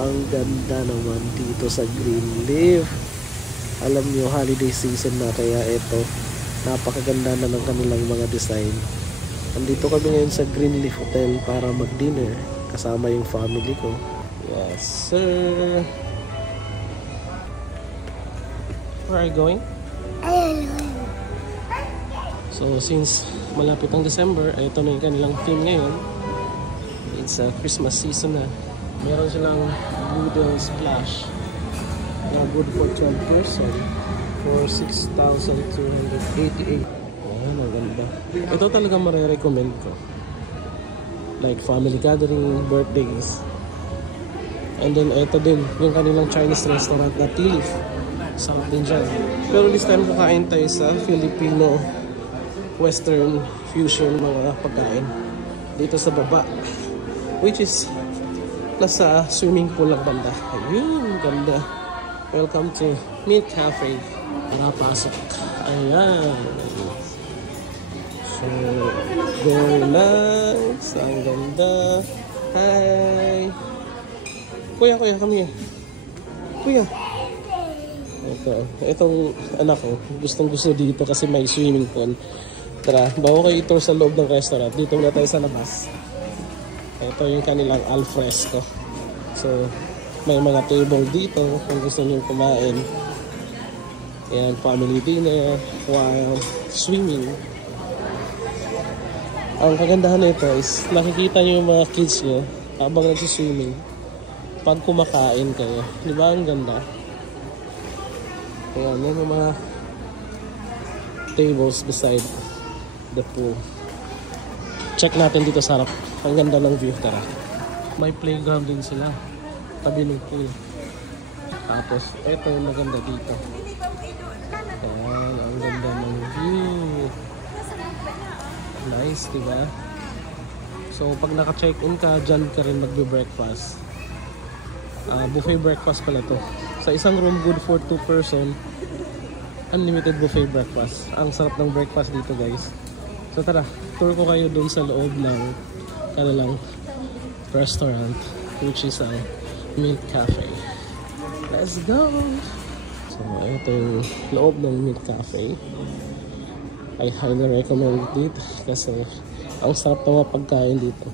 ang ganda naman dito sa Greenleaf. Alam nyo, holiday season na, kaya ito, napakaganda na ng kanilang mga design. Andito kami ngayon sa Greenleaf Hotel para mag-dinner kasama yung family ko. Yes, sir. Where are you going? So, since malapit ang December, ito na yung kanilang theme ngayon. It's a Christmas season na. Meron silang noodle splash na good for 12 person for 6,288. Ayan, ang ganda. Ito talaga marirecommend ko. Like family gathering, birthdays. And then ito din, yung kanilang Chinese restaurant na Tilif. Sarap din dyan. Pero this time kakain tayo sa Filipino Western fusion mga pagkain dito sa baba, which is nasa swimming pool lang banda. Ayun, ganda. Welcome to Milk Cafe. Napasok. Ayan. So, very nice. Ang ganda. Hi. Kuya, come here. Kuya. Itong anak ko, gustong-gusto dito kasi may swimming pool. Tara, bago kayo ito sa loob ng restaurant, dito na tayo sa labas. Ito yung kanilang alfresco. So, may mga table dito kung gusto nyo kumain. Ayan, family dinner while swimming. Ang kagandahan nito is nakikita nyo yung mga kids nyo habang nagsiswimming pag kumakain kayo. Di ba ang ganda? Ayan, yan yung mga tables beside the pool. Check natin dito sa harap. Ang ganda ng view. Tara. May playground din sila tabi ng pool. Tapos ito yung maganda dito. Ayan, ang ganda ng view. Nice, diba? So pag naka-check-in ka, dyan ka rin magbe-breakfast. Buffet breakfast pala to. Sa isang room, good for 2 person. Unlimited buffet breakfast. Ang sarap ng breakfast dito, guys. So tara, tour ko kayo dun sa loob ng kanilang restaurant, which is ang Milk Cafe. Let's go! So ito yung loob ng Milk Cafe. I highly recommend it kasi ang sarap ng mga pagkain dito.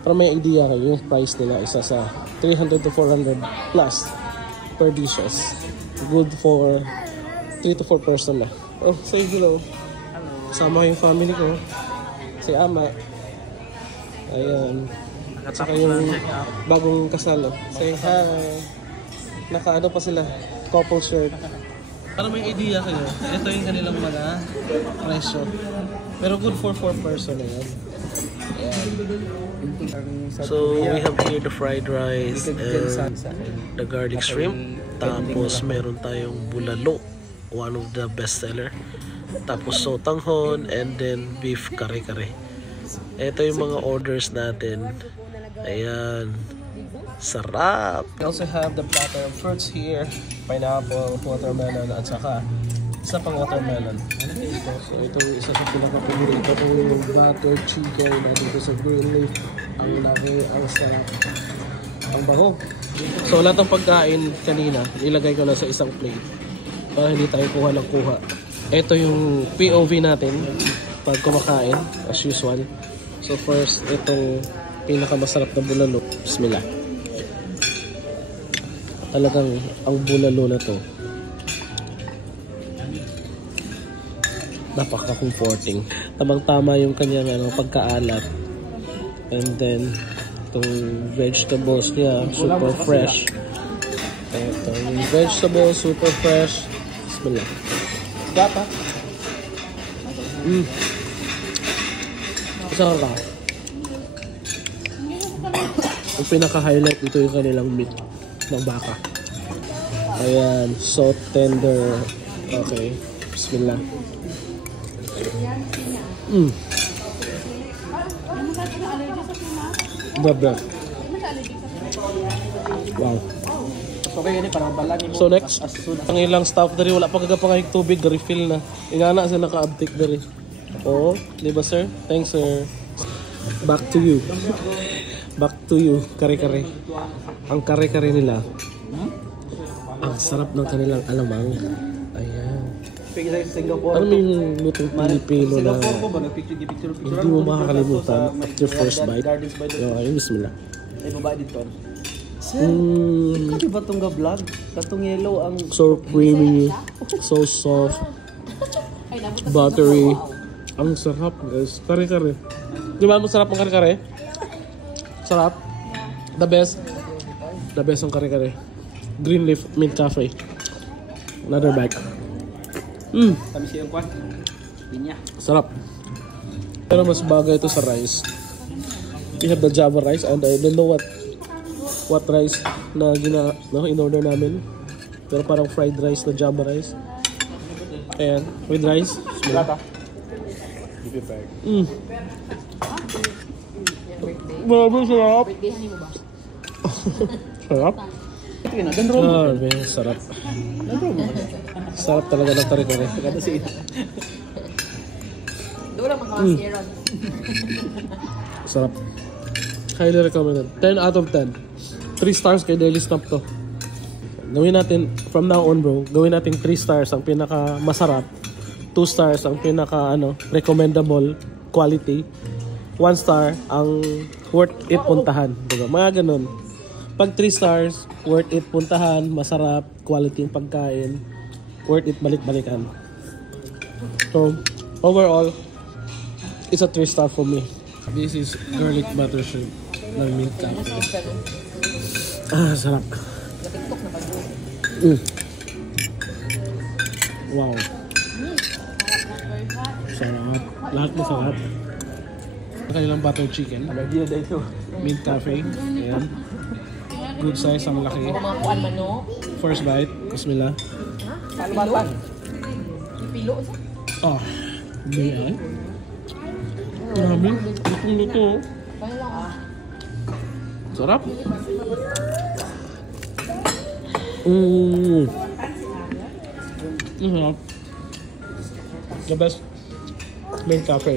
Para may idea kayo, yung price nila isa sa 300 to 400 plus per dishes. Good for 3 to 4 person na. Oh, say hello. Hello. Kasama yung family ko. Si Ama. Ayan. At saka yung bagong kasal. Say hi. Naka-ano pa sila. Couple shirt. Para may idea kayo, ito yung kanilang mga presyo. Pero good for 4 person na yan. Ayan. So we have here the fried rice and the garlic shrimp. Tapos meron tayong bulalo, one of the best seller. Tapos sotanghon and then beef kare-kare. Ito yung mga orders natin. Ayan. Sarap! We also have the platter of fruits here. Pineapple, watermelon, at saka isa pang watermelon. So ito yung isa sa pinaka-paborito. Ito yung buttered chicken na dito sa Greenleaf. Ang laki, ang sarap. Ang baho. So lahat ng pagkain kanina, ilagay ko na sa isang plate para hindi tayo kuha ng kuha. Ito yung POV natin pag kumakain, as usual. So first, itong pinakamasarap na bulalo. Bismillah. Talagang ang bulalo na to, napaka-comforting. Tamang-tama yung kanyang pagkaalat. And then, itong vegetables niya, super fresh. Ito, yung vegetables, super fresh. Bismillah. Gata. Isang ka. Yung pinaka-highlight ito yung kanilang meat ng baka. Ayan, so tender. Okay, bismillah. Baba. Wow. So next, ang ilang staff dari wala pa kagapangayog tubig, refill na. Ingana sila ka-uptake dari. Oo, di ba sir? Thanks sir. Back to you. Back to you, kare-kare. Ang kare-kare nila. Ang sarap ng kanilang alamang. Ayan. Ano yung lutong Pilipino na hindi mo makakalimutan after first bite? Okay, bismillah. Ay, baba dito. Sir, kano ba itong vlog? Katong yellow ang... So creamy, so soft, buttery. Ang sarap guys, kare-kare. Di ba masarap ang kare-kare? Sarap? The best? The best ang kare-kare. Green Leaf Mint Cafe. Another bite. Kami siya yung kwan. Pinya. Sarap. Pero mas bagay ito sa rice. We have the Java rice and I don't know what rice na in-order namin. Pero parang fried rice na Java rice. Ayan, with rice. Lata. Grabe, sarap. Sarap? Grabe, sarap. Sarap talaga ng kare-kare. Sarap. Highly recommended. 10 out of 10. 3 stars kay Daily Snap to. Gawin natin, from now on bro, gawin natin 3 stars ang pinaka masarap. 2 stars ang pinaka recommendable quality. 1 star ang worth it puntahan. Diba? Mga ganun. Pag 3 stars, worth it puntahan, masarap, quality yung pagkain, worth it balik-balikan. So, overall, it's a 3 star for me. This is garlic butter shrimp ng Mint Cafe. Sarap. Wow. Sarap. Lahat masarap. Kanilang butter chicken. Mint Cafe. Ayan. Good size, ang laki. First bite. Bismillah. Ah. Bayan. Grabe. Lutong-luto. Sarap. Sarap. The best Mint Cafe.